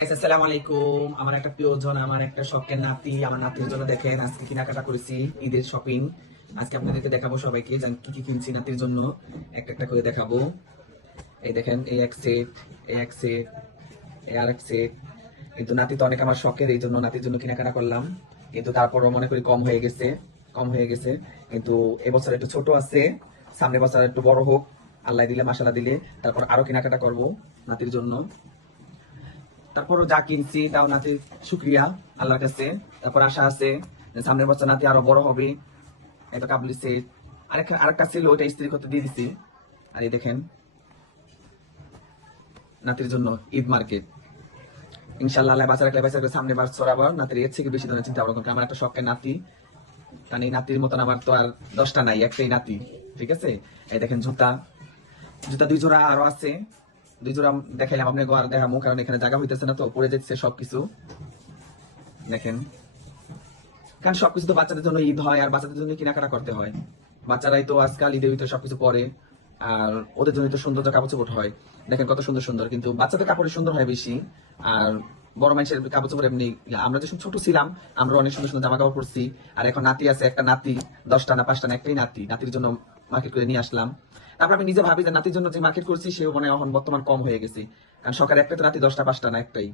আসসালামু আলাইকুম। আমার একটা প্রিয়জন, আমার একটা শখের নাতি, আমার নাতির জন্য দেখেন আজকে কেনাকাটা করেছি, ঈদের শপিং। আজকে আপনাদেরকে দেখাবো সবাইকে যে আমি কি কি কিনছি নাতির জন্য, একটা একটা করে দেখাবো। এই দেখেন, এই এক সেট, এই এক সেট, এই আর এক সেট। কিন্তু নাতি তো অনেক আমার শখের, এই জন্য নাতির জন্য কেনাকাটা করলাম। কিন্তু তারপরও মনে করি কম হয়ে গেছে, কম হয়ে গেছে। কিন্তু এবছর একটু ছোট আছে, সামনের বছর একটু বড় হোক, আল্লাহ দিলে মাশাআল্লাহ দিলে তারপর আরো কেনাকাটা করব নাতির জন্য। তারপরও যা কিনছি তাও নাতির শুক্রিয়া আল্লাহর কাছে। তারপর আশা আছে যে সামনের বছর নাতি আরো বড় হবে। এটা কাবলি সেট, আরেকটা ছিল, ওইটা স্ত্রী করতে দিয়ে দিছি। আর এই দেখেন নাতির জন্য ঈদ মার্কেট। ইনশাল্লাহ আল্লাহ বাঁচা রাখলে বাঁচা রাখলে সামনে বছর আবার নাতির এর থেকে বেশি ধরনের চিন্তা ভাবনা করতে। আমার একটা শখের নাতি, কারণ এই নাতির মতন আমার তো আর 10টা নাই, একটাই নাতি। ঠিক আছে, এই দেখেন জুতা, জুতা 2 জোড়া আরো আছে। 2 জোড়া দেখাইলাম আপনাকে, আর দেখাবো কারণ এখানে জায়গা হইতেছে না, তো পড়ে যাচ্ছে সবকিছু। দেখেন, কারণ সবকিছু তো বাচ্চাদের জন্য ঈদ হয়, আর বাচ্চাদের জন্য কেনাকাটা করতে হয়। বাচ্চারাই তো আজকাল ঈদের ভিতরে সবকিছু পরে, আর ওদের জন্য তো সুন্দর কাপড় চোপড় হয়। দেখেন কত সুন্দর সুন্দর, কিন্তু বাচ্চাদের কাপড় সুন্দর হয় বেশি। আর বড় মানুষের কাপড় চোপড় এমনি। আমরা যখন ছোট ছিলাম আমরা অনেক সুন্দর সুন্দর জামা কাপড় পরছি। আর এখন নাতি আছে, একটা নাতি, 10টা না 5টা না, একটাই নাতি। নাতির জন্য মার্কেট করে নিয়ে আসলাম। তারপর আমি নিজে ভাবি যে নাতির জন্য যে মার্কেট করছি সেও মনে হয় এখন বর্তমান কম হয়ে গেছে। কারণ সকালে একটা তো রাতে 10টা 5টা না, একটাই।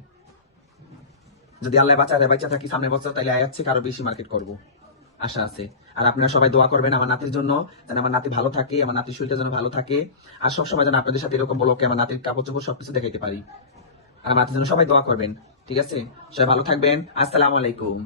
যদি আল্লাহ বাঁচা থাকি সামনের বছর, তাহলে আয়াত থেকে আরো বেশি মার্কেট করব, আশা আছে। আর আপনারা সবাই দোয়া করবেন আমার নাতির জন্য, যেন আমার নাতি ভালো থাকে, আমার নাতির শরীরটা যেন ভালো থাকে। আর সবসময় যেন আপনাদের সাথে এরকম বলকে আমার নাতির কাপড় চোপড় সবকিছু দেখাইতে পারি। আর আমার নাতির জন্য সবাই দোয়া করবেন। ঠিক আছে, সবাই ভালো থাকবেন। আসসালামু আলাইকুম।